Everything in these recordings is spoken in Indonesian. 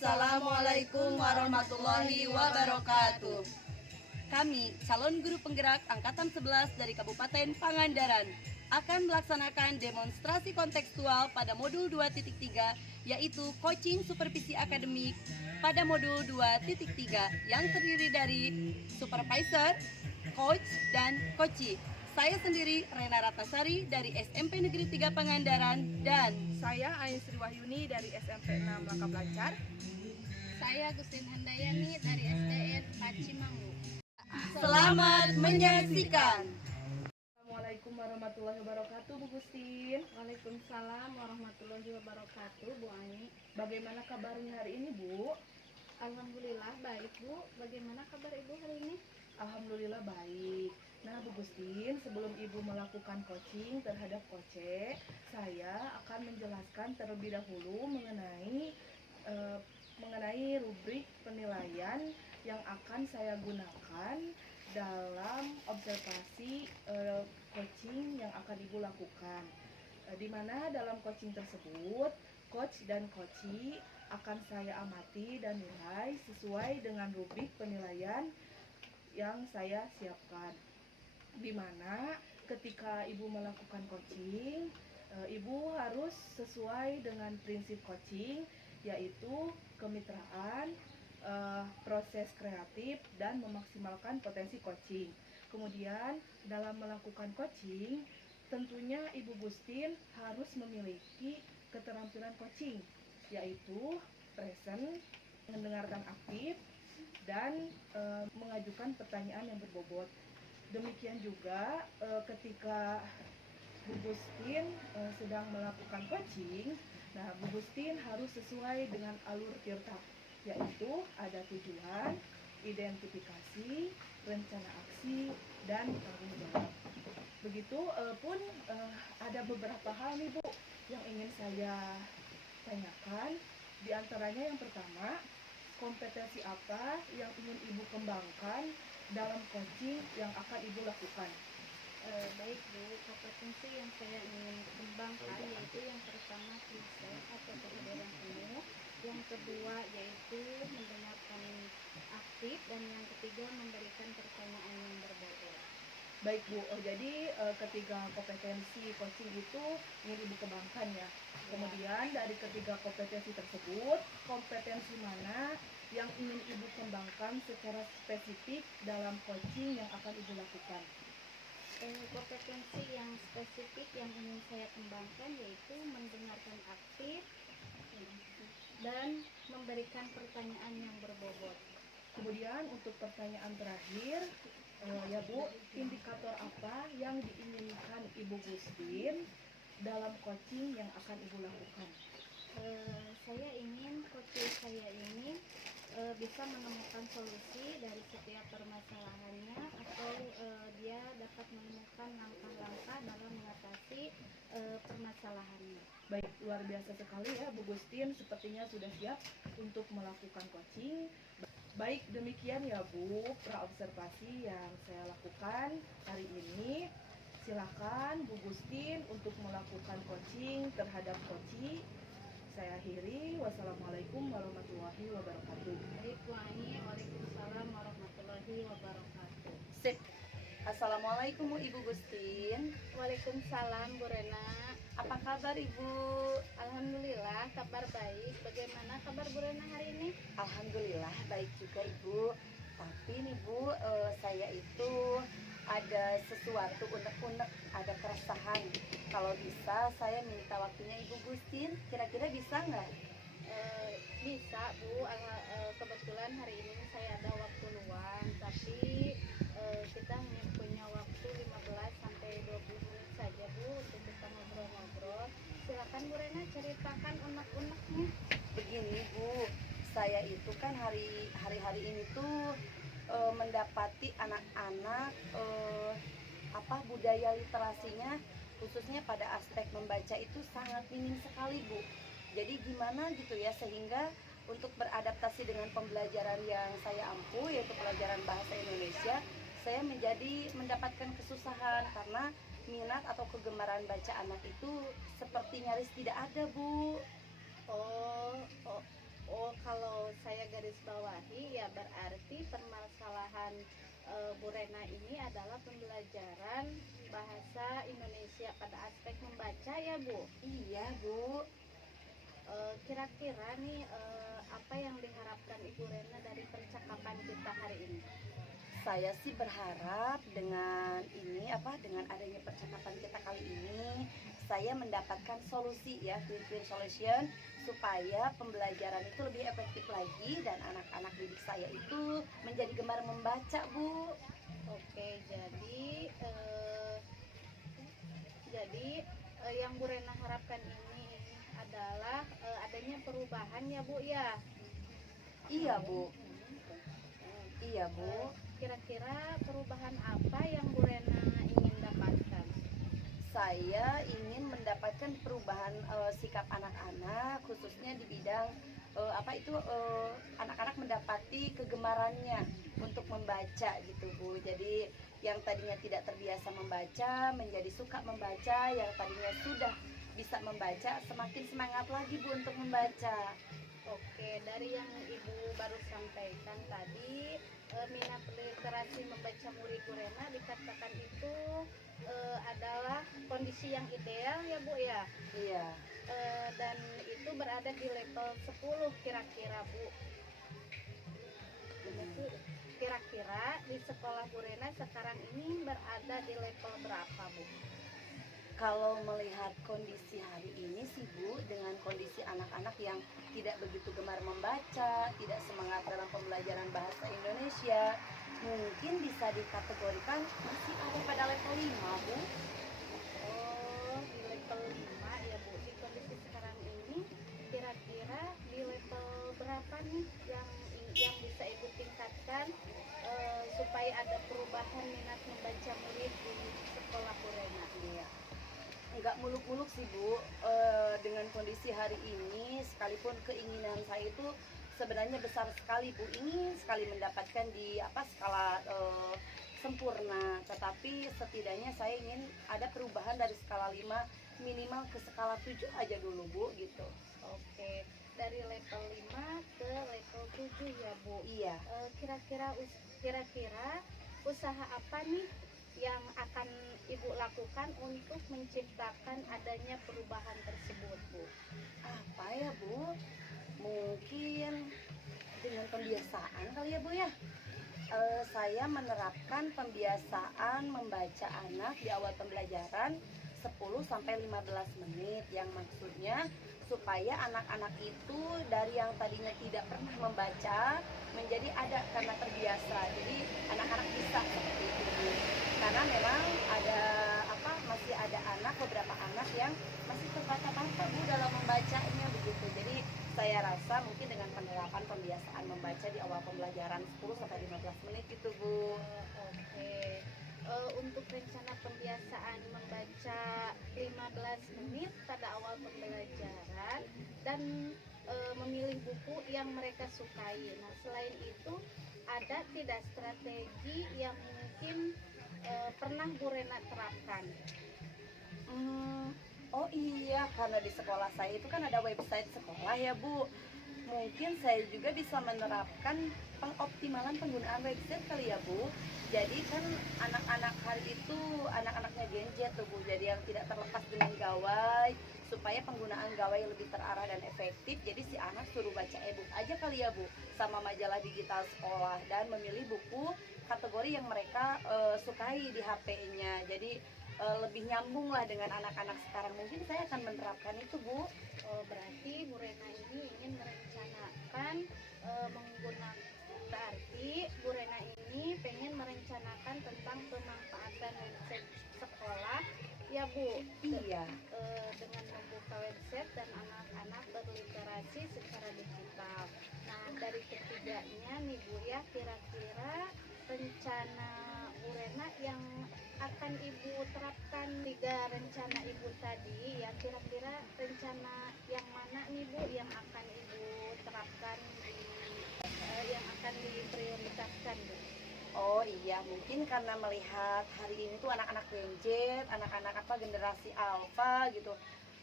Assalamualaikum warahmatullahi wabarakatuh. Kami, calon guru penggerak Angkatan 11 dari Kabupaten Pangandaran, akan melaksanakan demonstrasi kontekstual pada modul 2.3, yaitu coaching supervisi akademik pada modul 2.3 yang terdiri dari supervisor, coach, dan coachee. Saya sendiri, Rena Ratnasari dari SMP Negeri 3 Pangandaran, dan saya Ais Sri Wahyuni dari SMP 6 Langkap Lancar. Saya Gustin Handayani dari SDN 4 Cimanggu. Selamat menyaksikan. Assalamualaikum warahmatullahi wabarakatuh, Bu Gustin. Waalaikumsalam warahmatullahi wabarakatuh, Bu Ani. Bagaimana kabarnya hari ini, Bu? Alhamdulillah baik, Bu. Bagaimana kabar Ibu hari ini? Alhamdulillah baik. Nah, Bu Gustin, sebelum Ibu melakukan coaching terhadap Koce, saya akan menjelaskan terlebih dahulu mengenai rubrik penilaian yang akan saya gunakan dalam observasi coaching yang akan Ibu lakukan. Di mana dalam coaching tersebut, coach dan coachee akan saya amati dan nilai sesuai dengan rubrik penilaian yang saya siapkan. Di mana ketika Ibu melakukan coaching, Ibu harus sesuai dengan prinsip coaching, yaitu kemitraan, proses kreatif, dan memaksimalkan potensi coaching. Kemudian dalam melakukan coaching, tentunya Ibu Gustin harus memiliki keterampilan coaching, yaitu present, mendengarkan aktif, dan mengajukan pertanyaan yang berbobot. Demikian juga ketika Bu Gustin sedang melakukan coaching, nah Bu Gustin harus sesuai dengan alur tirta, yaitu ada tujuan, identifikasi, rencana aksi, dan tanggung jawab. Begitu pun ada beberapa hal nih Bu yang ingin saya tanyakan. Di antaranya yang pertama, kompetensi apa yang ingin Ibu kembangkan dalam coaching yang akan Ibu lakukan? Baik, Bu. Kompetensi yang saya ingin kembangkan yaitu yang pertama kritis atau kehadiran penuh, yang kedua yaitu mendengarkan aktif, dan yang ketiga memberikan pertanyaan yang berbobot. Baik Bu, jadi ketiga kompetensi coaching itu ingin Ibu kembangkan ya. Kemudian dari ketiga kompetensi tersebut, kompetensi mana yang ingin Ibu kembangkan secara spesifik dalam coaching yang akan Ibu lakukan? Kompetensi yang spesifik yang ingin saya kembangkan yaitu mendengarkan aktif dan memberikan pertanyaan yang berbobot. Kemudian untuk pertanyaan terakhir, ya Bu, indikator apa yang diinginkan Ibu Gustin dalam coaching yang akan Ibu lakukan? Saya ingin coaching saya ini bisa menemukan solusi dari setiap permasalahannya, atau dia dapat menemukan langkah-langkah dalam mengatasi permasalahannya. Baik, luar biasa sekali ya Bu Gustin, sepertinya sudah siap untuk melakukan coaching. Baik, demikian ya Bu, praobservasi yang saya lakukan hari ini. Silakan Bu Gustin untuk melakukan coaching terhadap coachee. Saya akhiri. Wassalamualaikum warahmatullahi wabarakatuh. Baik, Bu Ani. Waalaikumsalam warahmatullahi wabarakatuh. Sip. Assalamualaikum Ibu Gustin. Waalaikumsalam, Bu Rena. Apa kabar Ibu? Alhamdulillah, kabar baik. Bagaimana kabar Bu Rena hari ini? Alhamdulillah baik juga Ibu. Tapi nih Bu, saya itu ada sesuatu unek-unek, ada keresahan. Kalau bisa saya minta waktunya Ibu Gustin, kira-kira bisa nggak? Bisa Bu, kebetulan hari ini saya ada waktu luang, tapi kita hanya punya waktu 15 sampai 20 menit saja Bu untuk kita ngobrol-ngobrol. Silakan Bu Rena ceritakan unek-uneknya. Begini Bu, saya itu kan hari-hari ini tuh mendapati anak-anak budaya literasinya khususnya pada aspek membaca itu sangat minim sekali Bu. Jadi gimana gitu ya, sehingga untuk beradaptasi dengan pembelajaran yang saya ampuh, yaitu pelajaran bahasa Indonesia, saya mendapatkan kesusahan karena minat atau kegemaran baca anak itu seperti nyaris tidak ada Bu. Oh, kalau berarti permasalahan Bu Rena ini adalah pembelajaran bahasa Indonesia pada aspek membaca ya Bu. Iya Bu. Kira-kira nih apa yang diharapkan Ibu Rena dari percakapan kita hari ini? Saya sih berharap dengan dengan adanya percakapan kita kali ini, saya mendapatkan solusi ya, win-win solution, supaya pembelajaran itu lebih efektif lagi dan anak-anak didik saya itu menjadi gemar membaca Bu. Oke, jadi yang Bu Rena harapkan ini adalah adanya perubahan ya Bu ya. Iya Bu. Iya Bu. Kira-kira perubahan apa yang Bu Rena ingin dapatkan? Saya ingin mendapatkan perubahan sikap anak-anak, khususnya di bidang anak-anak mendapati kegemarannya untuk membaca gitu Bu. Jadi yang tadinya tidak terbiasa membaca menjadi suka membaca, yang tadinya sudah bisa membaca semakin semangat lagi Bu untuk membaca. Oke, dari yang Ibu baru sampaikan tadi, minat literasi membaca murid Bu Rena dikatakan itu adalah kondisi yang ideal ya Bu ya. Iya. Dan itu berada di level 10 kira-kira Bu. Kira-kira di sekolah Bu Rena sekarang ini berada di level berapa Bu? Kalau melihat kondisi hari ini sih Bu, dengan kondisi anak-anak yang tidak begitu gemar membaca, tidak semangat dalam pembelajaran bahasa Indonesia, mungkin bisa dikategorikan masih ada pada level 5 Bu. Oh, di level 5 ya Bu. Di kondisi sekarang ini kira-kira di level berapa nih yang bisa Ibu tingkatkan supaya ada perubahan minat membaca murid di sekolah Bu Rena? Iya. Enggak muluk-muluk sih Bu. Dengan kondisi hari ini, sekalipun keinginan saya itu sebenarnya besar sekali Bu, ingin sekali mendapatkan di skala sempurna, tetapi setidaknya saya ingin ada perubahan dari skala 5 minimal ke skala 7 aja dulu Bu gitu. Oke, dari level 5 ke level 7 ya Bu. Iya. Kira-kira usaha apa nih yang akan Ibu lakukan untuk menciptakan adanya perubahan tersebut Bu? Apa ya Bu? Mungkin dengan pembiasaan kali ya Bu ya. Saya menerapkan pembiasaan membaca anak di awal pembelajaran 10-15 menit, yang maksudnya supaya anak-anak itu dari yang tadinya tidak pernah membaca menjadi ada karena terbiasa. Jadi anak-anak bisa seperti itu Bu. Karena memang masih ada beberapa anak yang masih terbata-bata Bu dalam membacanya begitu. Jadi saya rasa mungkin dengan penerapan pembiasaan membaca di awal pembelajaran 10-15 menit itu Bu. Oke. Untuk rencana pembiasaan membaca 15 menit pada awal pembelajaran dan memilih buku yang mereka sukai. Nah, selain itu ada tidak strategi yang mungkin pernah Bu Rena terapkan? Oh iya, karena di sekolah saya itu kan ada website sekolah ya Bu. Mungkin saya juga bisa menerapkan pengoptimalan penggunaan website kali ya Bu. Jadi kan anak-anak hari itu anak-anaknya gadget tuh Bu. Jadi yang tidak terlepas dengan gawai, supaya penggunaan gawai lebih terarah dan efektif. Jadi si anak suruh baca e-book aja kali ya Bu, sama majalah digital sekolah, dan memilih buku kategori yang mereka sukai di HP-nya. Jadi lebih nyambung lah dengan anak-anak sekarang. Mungkin saya akan menerapkan itu Bu. Berarti Bu Rena ini ingin merencanakan berarti Bu Rena ini pengen merencanakan tentang pemanfaatan website sekolah ya Bu. Iya. Dengan membuka website dan anak-anak berliterasi secara digital. Nah, dari ketiganya nih Bu ya, kira-kira rencana Bu Rena yang akan Ibu terapkan, 3 rencana Ibu tadi ya, kira-kira rencana yang mana nih Bu yang akan Ibu terapkan yang akan diprioritaskan Bu? Oh iya, mungkin karena melihat hari ini tuh anak-anak Gen Z, anak-anak generasi alpha gitu.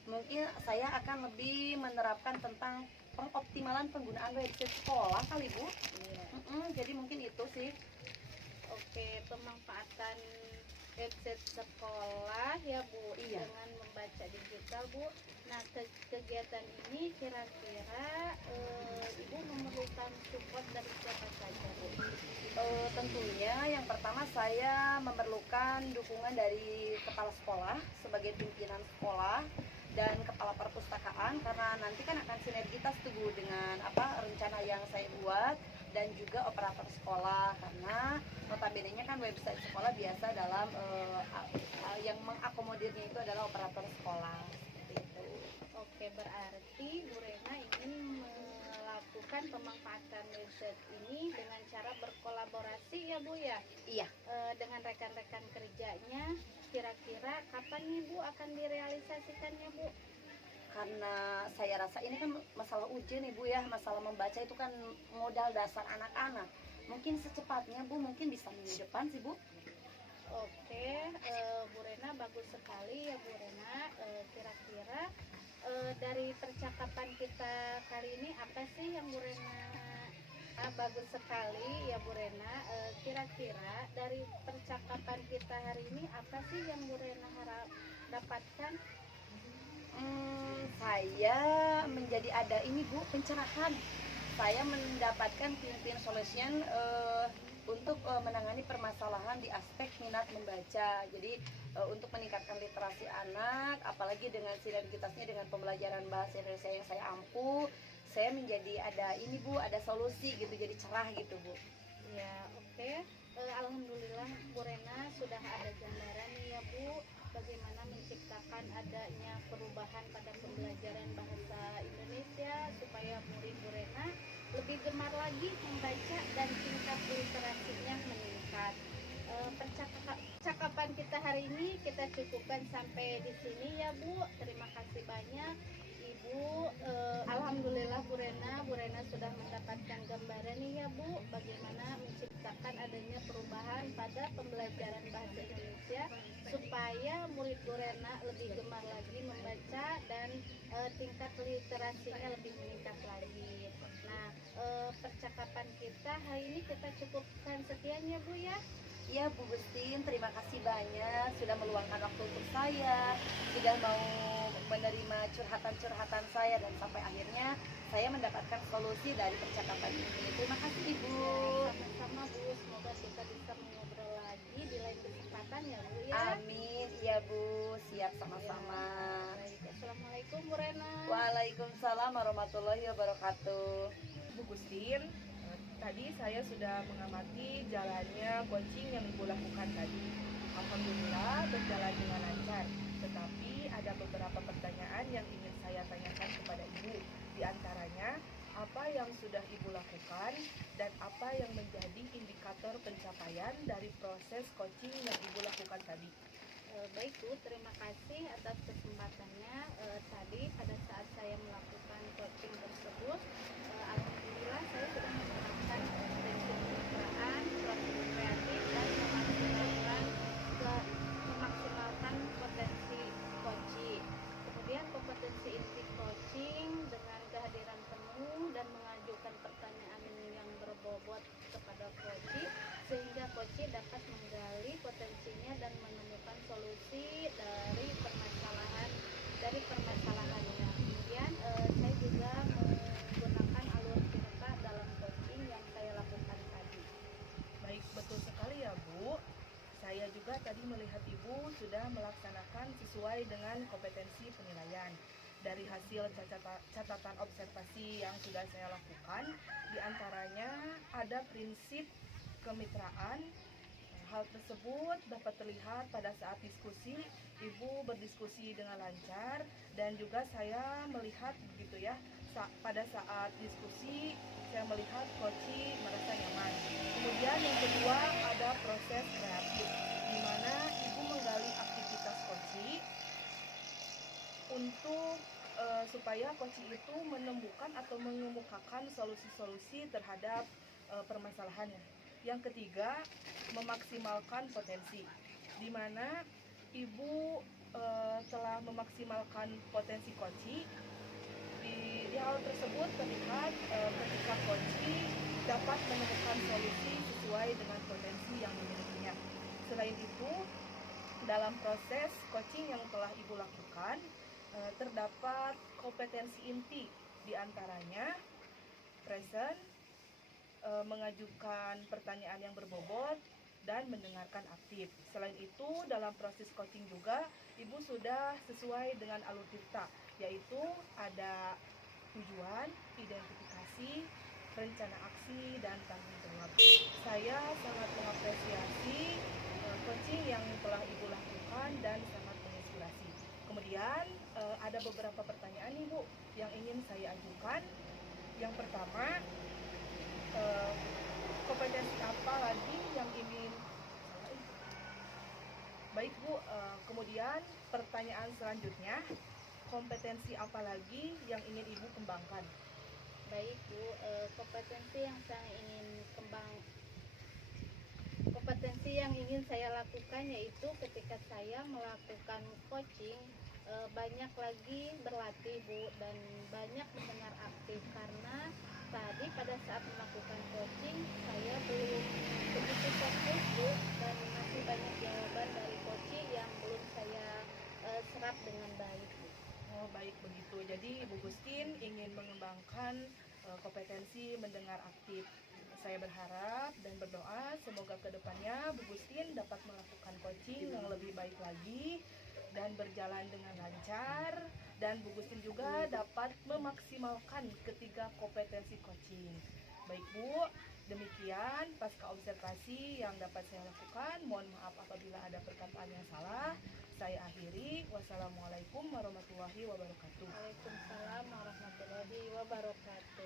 Mungkin saya akan lebih menerapkan tentang pengoptimalan penggunaan website sekolah kali Bu. Iya. Jadi mungkin itu sih. Oke, pemanfaatan website sekolah ya Bu, Iya. dengan membaca digital Bu. Nah, kegiatan ini kira-kira Ibu memerlukan support dari siapa saja Bu? Tentunya yang pertama saya memerlukan dukungan dari kepala sekolah sebagai pimpinan sekolah dan kepala perpustakaan, karena nanti kan akan sinergitas tuh Bu dengan rencana yang saya buat, dan juga operator sekolah, karena notabene-nya kan website sekolah biasa dalam yang mengakomodirnya itu adalah operator sekolah seperti itu. Oke, berarti Bu Rena ingin melakukan pemanfaatan website ini dengan cara berkolaborasi ya Bu ya? Iya. Dengan rekan-rekan kerjanya, kira-kira kapan nih Bu akan direalisasikannya Bu? Karena saya rasa ini kan masalah ujian nih Bu ya, masalah membaca itu kan modal dasar anak-anak. Mungkin secepatnya Bu, mungkin bisa minggu depan sih Bu. Oke, Bu Rena bagus sekali ya Bu Rena. Kira-kira dari percakapan kita kali ini apa sih yang Bu Rena bagus sekali ya Bu Rena. Kira-kira dari percakapan kita hari ini apa sih yang Bu Rena harap dapatkan? Saya menjadi ada ini Bu, pencerahan. Saya mendapatkan pin-pin solution untuk menangani permasalahan di aspek minat membaca. Jadi untuk meningkatkan literasi anak, apalagi dengan sinergitasnya dengan pembelajaran bahasa Indonesia yang saya ampuh, saya menjadi ada ini Bu, ada solusi gitu, jadi cerah gitu Bu. Ya, oke. Alhamdulillah Bu Rena sudah ada gambaran nih ya Bu, bagaimana menciptakan adanya perubahan pada pembelajaran bahasa Indonesia supaya murid Bu Rena lebih gemar lagi membaca dan tingkat literasinya meningkat. Percakapan kita hari ini kita cukupkan sampai di sini ya Bu. Terima kasih banyak Ibu. Alhamdulillah Bu Rena sudah mendapatkan gambaran nih ya Bu, bagaimana menciptakan adanya perubahan pada pembelajaran bahasa Indonesia supaya murid Bu Rena lebih gemar lagi membaca dan tingkat literasinya lebih meningkat lagi. Nah, percakapan kita hari ini kita cukupkan sekian ya Bu ya. Iya Bu Gustin, terima kasih banyak sudah meluangkan waktu untuk saya, sudah mau menerima curhatan-curhatan saya, dan sampai akhirnya saya mendapatkan solusi dari percakapan ini. Terima kasih Ibu. Sama-sama Bu, semoga kita bisa mengobrol lagi di lain kesempatan ya Bu ya. Amin, iya Bu, siap sama-sama. Baik, Assalamualaikum Bu Rena. Waalaikumsalam warahmatullahi wabarakatuh. Bu Gustin, tadi saya sudah mengamati jalannya coaching yang Ibu lakukan tadi. Alhamdulillah berjalan dengan lancar. Tetapi ada beberapa pertanyaan yang ingin saya tanyakan kepada Ibu. Di antaranya, apa yang sudah Ibu lakukan dan apa yang menjadi indikator pencapaian dari proses coaching yang Ibu lakukan tadi? Baik Bu, terima kasih atas kesempatannya. Tadi pada saat saya melakukan coaching tersebut, alhamdulillah saya sudah menerapkan prinsip kemitraan, prosedur kreatif, dan memaksimalkan potensi coaching. Kemudian kompetensi inti coaching dengan kehadiran penuh dan mengajukan pertanyaan yang berbobot kepada coaching sehingga coaching dapat menggali potensinya dan menemukan solusi dari permasalahannya. Kemudian saya juga menggunakan alur cerita dalam coaching yang saya lakukan tadi. Baik, betul sekali ya Bu. Saya juga tadi melihat Ibu sudah melaksanakan sesuai dengan kompetensi penilaian. Dari hasil catatan observasi yang sudah saya lakukan, diantaranya ada prinsip kemitraan. Hal tersebut dapat terlihat pada saat diskusi, Ibu berdiskusi dengan lancar, dan juga saya melihat begitu ya, pada saat diskusi saya melihat coaching merasa nyaman. Kemudian yang kedua ada proses kreatif, di mana Ibu menggali aktivitas coaching untuk supaya coaching itu menemukan atau mengemukakan solusi-solusi terhadap permasalahannya. Yang ketiga, memaksimalkan potensi, di mana Ibu telah memaksimalkan potensi coaching. Di hal tersebut terlihat ketika coaching dapat dapat menemukan solusi sesuai dengan potensi yang dimilikinya. Selain itu, dalam proses coaching yang telah Ibu lakukan, terdapat kompetensi inti, diantaranya present, mengajukan pertanyaan yang berbobot, dan mendengarkan aktif. Selain itu, dalam proses coaching juga, Ibu sudah sesuai dengan alur tirta, yaitu ada tujuan, identifikasi, rencana aksi, dan tanggung jawab. Saya sangat mengapresiasi coaching yang telah Ibu lakukan dan sangat menginspirasi. Kemudian ada beberapa pertanyaan nih Bu yang ingin saya ajukan. Yang pertama, kompetensi apa lagi yang ingin baik Bu, kemudian pertanyaan selanjutnya, kompetensi apa lagi yang ingin Ibu kembangkan? Baik Bu, kompetensi yang ingin saya lakukan yaitu ketika saya melakukan coaching, banyak lagi berlatih Bu, dan banyak mendengar aktif, karena tadi pada saat melakukan coaching saya belum begitu fokus Bu, dan masih banyak jawaban dari coaching yang belum saya serap dengan baik Bu. Oh, baik begitu. Jadi Ibu Gustin ingin mengembangkan kompetensi mendengar aktif. Saya berharap dan berdoa semoga kedepannya Bu Gustin dapat melakukan coaching yang lebih baik lagi dan berjalan dengan lancar, dan Bu Gustin juga dapat memaksimalkan ketiga kompetensi coaching. Baik Bu, demikian pasca observasi yang dapat saya lakukan. Mohon maaf apabila ada perkataan yang salah. Saya akhiri. Wassalamualaikum warahmatullahi wabarakatuh. Waalaikumsalam warahmatullahi wabarakatuh.